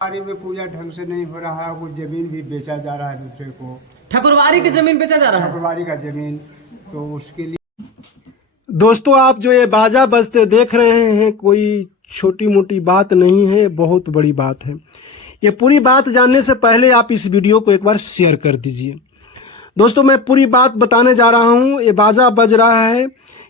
ठकुरबाड़ी में पूजा ढंग से नहीं हो रहा है, वो जमीन भी बेचा जा रहा है दूसरे को। ठकुरबाड़ी की जमीन बेचा जा रहा है, ठकुरबाड़ी का जमीन, तो उसके लिए दोस्तों आप जो ये बाजा बजते देख रहे हैं, कोई छोटी मोटी बात नहीं है, बहुत बड़ी बात है। ये पूरी बात जानने से पहले आप इस वीडियो को एक बार शेयर कर दीजिए। दोस्तों मैं पूरी बात बताने जा रहा हूँ। ये बाजा बज रहा है,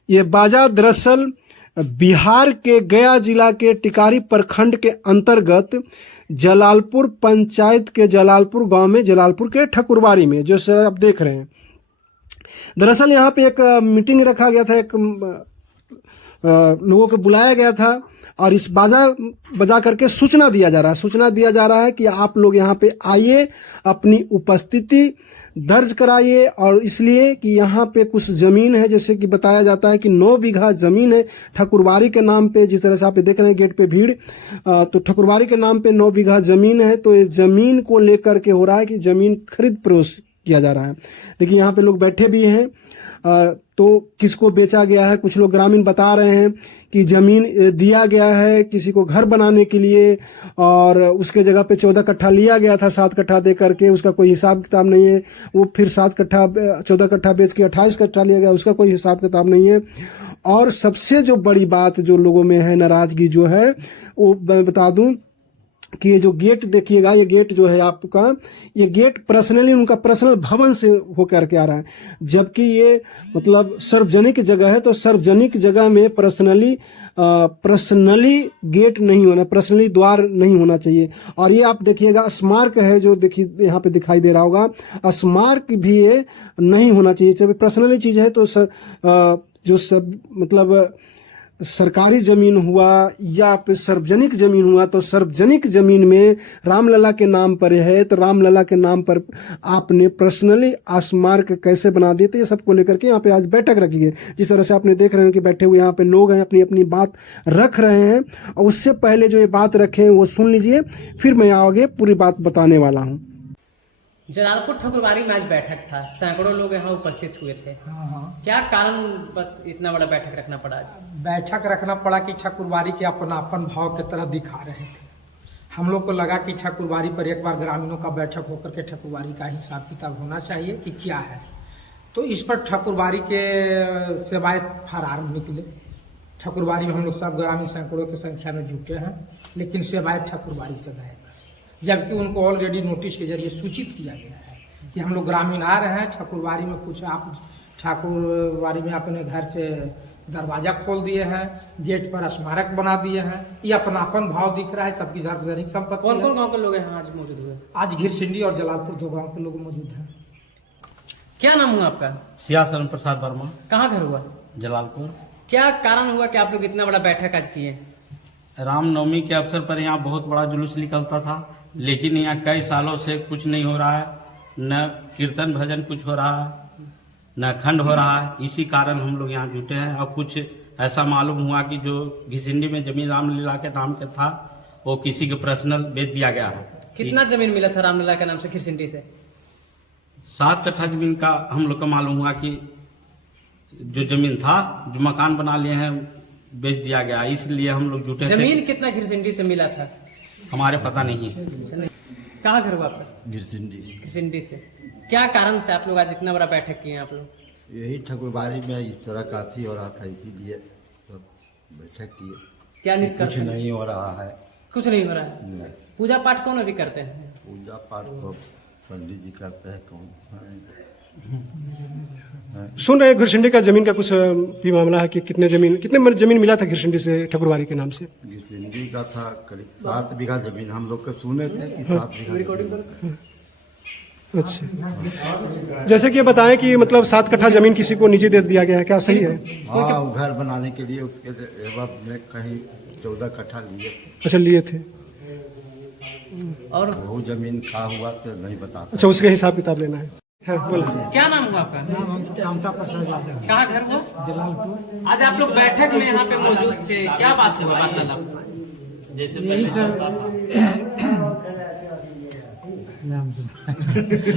ये बाजा दरअसल बिहार के गया जिला के टिकारी प्रखंड के अंतर्गत जलालपुर पंचायत के जलालपुर गांव में, जलालपुर के ठकुरबाड़ी में, जो सर आप देख रहे हैं। दरअसल यहाँ पे एक मीटिंग रखा गया था, एक लोगों को बुलाया गया था और इस बाजा बजा करके सूचना दिया जा रहा है कि आप लोग यहाँ पे आइए, अपनी उपस्थिति दर्ज कराइए। और इसलिए कि यहाँ पे कुछ ज़मीन है, जैसे कि बताया जाता है कि 9 बीघा ज़मीन है ठकुरबाड़ी के नाम पे। जिस तरह से आप देख रहे हैं गेट पे भीड़, तो ठकुरबाड़ी के नाम पे 9 बीघा ज़मीन है। तो ये ज़मीन को लेकर के हो रहा है कि ज़मीन खरीद फरोख्त किया जा रहा है। देखिए यहाँ पे लोग बैठे भी हैं, तो किसको बेचा गया है। कुछ लोग ग्रामीण बता रहे हैं कि ज़मीन दिया गया है किसी को घर बनाने के लिए, और उसके जगह पे 14 कट्ठा लिया गया था 7 कट्ठा दे करके, उसका कोई हिसाब किताब नहीं है। वो फिर 14 कट्ठा बेच के 28 कट्ठा लिया गया, उसका कोई हिसाब किताब नहीं है। और सबसे जो बड़ी बात जो लोगों में है, नाराज़गी जो है, वो मैं बता दूं कि ये जो गेट देखिएगा, ये गेट जो है आपका, ये गेट पर्सनली उनका पर्सनल भवन से होकर के आ रहा है। जबकि ये मतलब सार्वजनिक जगह है, तो सार्वजनिक जगह में पर्सनली गेट नहीं होना, पर्सनली द्वार नहीं होना चाहिए। और ये आप देखिएगा स्मारक है, जो देखिए यहाँ पे दिखाई दे रहा होगा, स्मारक भी ये नहीं होना चाहिए। जब पर्सनली चीज़ है तो जो सब मतलब सरकारी ज़मीन हुआ या फिर सार्वजनिक ज़मीन हुआ, तो सार्वजनिक ज़मीन में रामलला के नाम पर है, तो रामलला के नाम पर आपने पर्सनली स्मारक कैसे बना दिए। तो ये सबको लेकर के यहाँ पे आज बैठक रखी है। जिस तरह से आपने देख रहे हैं कि बैठे हुए यहाँ पे लोग हैं, अपनी अपनी बात रख रहे हैं। और उससे पहले जो ये बात रखे हैं वो सुन लीजिए, फिर मैं आगे पूरी बात बताने वाला हूँ। जलालपुर ठकुरबाड़ी में आज बैठक था, सैकड़ों लोग यहाँ उपस्थित हुए थे। क्या कारण बस इतना बड़ा बैठक रखना पड़ा आज? बैठक रखना पड़ा कि ठकुरबाड़ी के अपनापन भाव की तरह दिखा रहे थे। हम लोग को लगा कि ठकुरबाड़ी पर एक बार ग्रामीणों का बैठक होकर के ठकुरबाड़ी का हिसाब किताब होना चाहिए कि क्या है। तो इस पर ठकुरबाड़ी के सेवायत फरार निकले। ठकुरबाड़ी में हम लोग सब ग्रामीण सैकड़ों की संख्या में जुटे हैं, लेकिन सेवायत ठकुरबाड़ी से गए, जबकि उनको ऑलरेडी नोटिस के जरिए सूचित किया गया है कि हम लोग ग्रामीण आ रहे हैं, ठकुरबाड़ी में कुछ आप ठकुरबाड़ी में अपने घर से दरवाजा खोल दिए हैं, गेट पर स्मारक बना दिए हैं। ये अपनापन भाव दिख रहा है, सबकी सार्वजनिक संपत्ति। कौन कौन गांव के लोग यहाँ आज मौजूद हुए? आज घिरसिंडी और जलालपुर 2 गांव के लोग मौजूद हैं। क्या नाम हुआ आपका? सियासरण प्रसाद वर्मा। कहाँ घर हुआ? जलालपुर। क्या कारण हुआ कि आप लोग इतना बड़ा बैठक आज किए? रामनवमी के अवसर पर यहाँ बहुत बड़ा जुलूस निकलता था, लेकिन यहाँ कई सालों से कुछ नहीं हो रहा है। न कीर्तन भजन कुछ हो रहा है, न खंड हो रहा है। इसी कारण हम लोग यहाँ जुटे हैं। और कुछ ऐसा मालूम हुआ कि जो घिसिंडी में जमीन रामलीला के नाम के था, वो किसी के पर्सनल बेच दिया गया है। कितना जमीन मिला था रामलीला के नाम से घिरसिंडी से? 7 कट्ठा जमीन का हम लोग को मालूम हुआ कि जो जमीन था, जो मकान बना लिए हैं, बेच दिया गया। इसलिए हम लोग जुटे थे। जमीन कितना घिरसिंडी से मिला था? हमारे पता नहीं है। कहाँ घर हुआ आपका? घिरसिंडी से। क्या कारण से आप लोग आज इतना बड़ा बैठक किए? आप लोग यही ठकुरबाड़ी में इस तरह काफी हो रहा था, इसीलिए सब बैठक किए। क्या निष्कर्ष? कुछ नहीं हो रहा है। कुछ नहीं हो रहा है? नहीं। पूजा पाठ कौन अभी करते हैं? पूजा पाठ तो पंडित जी करते हैं, कौन सुन रहे घिरसिंडी का जमीन का कुछ भी मामला है कि कितने जमीन मिला था घिरसिंडी से ठकुरबाड़ी के नाम से? घिरसिंडी का था करीब 7 बीघा जमीन। हम लोग को सुने थे कि 7 बीघा। अच्छा, जैसे कि बताएं कि मतलब 7 कट्ठा जमीन किसी को निजी दे दिया गया है, क्या सही है? हाँ, वो घर बनाने के लिए उसके एवज में कहीं 14 कट्ठा लिए। अच्छा, लिए थे। और वो जमीन खा हुआ तो नहीं बता। अच्छा, उसके हिसाब किताब लेना है। बोला। क्या नाम हुआ आपका? कामता प्रसाद यादव। कहाँ घर हुआ? जलालपुर। आज आप लोग बैठक में यहाँ पे मौजूद थे, क्या बात हुआ वार्तालाप? यही सर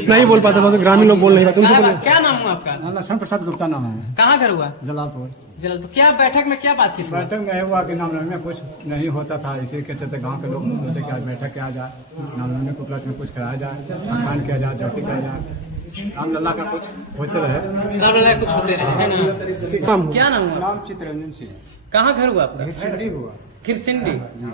नहीं बोल पाते, ग्रामीण लोग बोल नहीं पाते। क्या नाम हुआ आपका? लक्ष्मण प्रसाद गुप्ता नाम है। कहाँ घर हुआ? जलालपुर। जलालपुर क्या बैठक में क्या बातचीत हुआ? बैठक में हुआ कि नाम में कुछ नहीं होता था, इसी के चलते गांव के लोग सोचे कि आज बैठक किया जाए, नाम के उपलक्ष्य में कुछ कराया जाए, मकान किया जाए, ज्योति किया जाए, राम लल्ला का कुछ होते रहे। रामलला कुछ होते रहे है ना। क्या नाम हुआ? नाम चित्ररंजन सिंह। कहाँ घर हुआ आपका? घिरसिंडी हुआ। खिरसिंडी।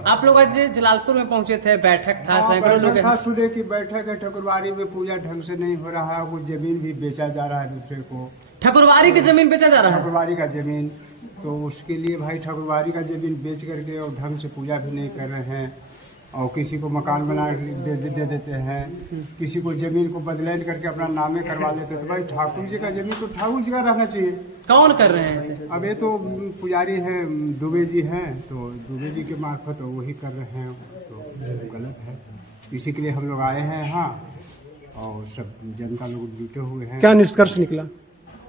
आप लोग आज जलालपुर में पहुंचे थे, बैठक था, सैकड़ों लोग बैठक था, सुबह की बैठक है, ठकुरबाड़ी में पूजा ढंग से नहीं हो रहा है, वो जमीन भी बेचा जा रहा है दूसरे को, ठकुरबाड़ी की जमीन बेचा जा रहा है। ठकुरबाड़ी का जमीन, तो उसके लिए भाई ठकुरबाड़ी का जमीन बेच करके और ढंग से पूजा भी नहीं कर रहे हैं, और किसी को मकान बना दे देते हैं, किसी को जमीन को बदलैन करके अपना नामे करवा लेते हैं। तो भाई ठाकुर जी का जमीन तो ठाकुर जी का रहना चाहिए। कौन कर रहे हैं इसे? अब ये तो पुजारी हैं, दुबे जी हैं, तो दुबे जी के मार्फत वही कर रहे हैं, तो गलत है। इसी के लिए हम लोग आए हैं यहाँ, और सब जनता लोग जुटे हुए हैं। क्या निष्कर्ष निकला?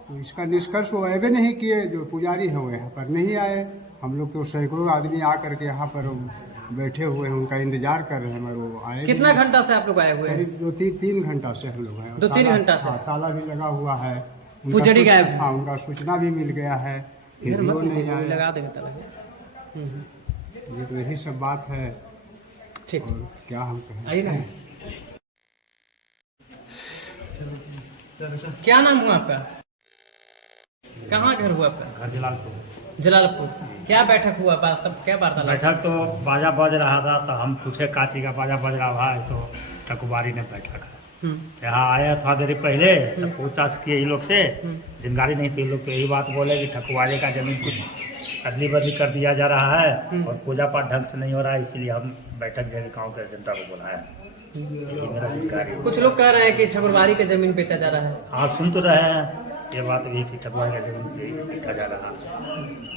तो इसका निष्कर्ष वो अबे नहीं किए, जो पुजारी हैं वो यहाँ पर नहीं आए। हम लोग तो सैकड़ों आदमी आ करके यहाँ पर बैठे हुए हैं, उनका इंतजार कर रहे हैं, मगर वो आए कितना घंटा से आप लोग आए हुए हैं? करीब 2-3 घंटा से हम लोग हैं। 2-3 घंटा से? हाँ, ताला भी लगा हुआ है, उनका पुजारी गायब सूचना- है? हाँ, उनका सूचना भी मिल गया है, फिर भी वो नहीं आए। लगा देंगे ताला। ये तो यही सब बात है, ठीक, और क्या हम कहें। आइए ना। क्या नाम हुआ आपका? कहाँ घर हुआ आपका? घर जलालपुर। जलालपुर। क्या बैठक हुआ? तब क्या वार्तालाप? बैठक तो बाजा बज रहा था, तो हम पूछे काची का बाजा बज रहा है, तो ठकुबारी ने बैठक यहाँ आया थोड़ा देर पहले, तो पूछताछ किए ये लोग से, जानकारी नहीं थी। लोग तो यही बात बोले कि ठकुबारी का जमीन कुछ अदली बदली कर दिया जा रहा है और पूजा पाठ ढंग से नहीं हो रहा है, इसीलिए हम बैठक जगह गाँव के जनता को बुलाया। यही मेरा जानकारी। कुछ लोग कह रहे हैं कि ठकुरबाड़ी की जमीन बेचा जा रहा है। हाँ, सुन तो रहे हैं ये बात भी कि ठकुबारी का जमीन बेचा जा रहा है।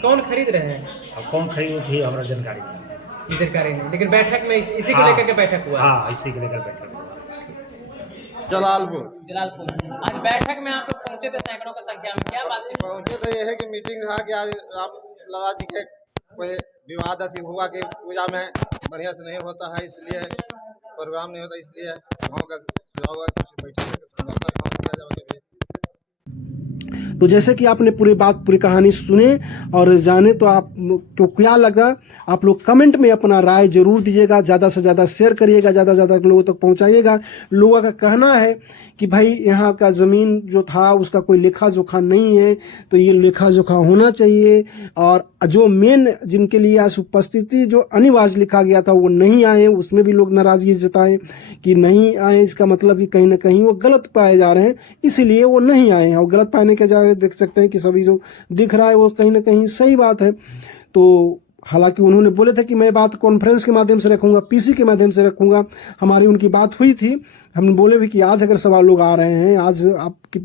कौन खरीद रहे हैं? अब कौन खरीद थी हमारा जानकारी नहीं। जानकारी नहीं, लेकिन बैठक में इसी को हाँ, लेकर के बैठक हुआ। हाँ, इसी को लेकर बैठक हुआ। जलालपुर जलालपुर। आज बैठक में आप लोग पहुंचे थे सैकड़ों की संख्या में, क्या बातचीत? पहुंचे तो ये है कि मीटिंग था कि आज राम लला जी के कोई विवाद अथी हुआ कि पूजा में बढ़िया से नहीं होता है, इसलिए प्रोग्राम नहीं होता, इसलिए गाँव का सुझाव हुआ कुछ बैठक से समझौता काम किया जाए। तो जैसे कि आपने पूरी कहानी सुने और जाने, तो आपको क्या लगा आप लोग कमेंट में अपना राय जरूर दीजिएगा, ज़्यादा से ज़्यादा शेयर करिएगा, ज़्यादा से ज़्यादा लोगों तक पहुंचाइएगा। लोगों का कहना है कि भाई यहाँ का ज़मीन जो था उसका कोई लेखा जोखा नहीं है, तो ये लेखा जोखा होना चाहिए। और जो मेन जिनके लिए आज उपस्थिति जो अनिवार्य लिखा गया था वो नहीं आए, उसमें भी लोग नाराज़गी जताएं कि नहीं आए, इसका मतलब कि कहीं ना कहीं वो गलत पाए जा रहे हैं, इसीलिए वो नहीं आए हैं। और गलत पाने के जाए देख सकते हैं कि सभी जो दिख रहा है वो कहीं ना कहीं सही बात है। तो हालांकि उन्होंने बोले थे कि मैं बात कॉन्फ्रेंस के माध्यम से रखूंगा, पीसी के माध्यम से रखूंगा, हमारी उनकी बात हुई थी। हमने बोले भी कि आज अगर सवा लोग आ रहे हैं, आज आपकी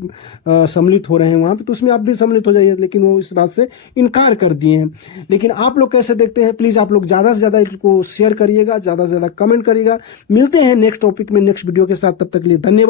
सम्मिलित हो रहे हैं वहाँ पे, तो उसमें आप भी सम्मिलित हो जाइए, लेकिन वो इस बात से इनकार कर दिए हैं। लेकिन आप लोग कैसे देखते हैं, प्लीज़ आप लोग ज़्यादा से ज़्यादा इसको शेयर करिएगा, ज़्यादा से ज़्यादा कमेंट करिएगा। मिलते हैं नेक्स्ट टॉपिक में, नेक्स्ट वीडियो के साथ, तब तक के लिए धन्यवाद।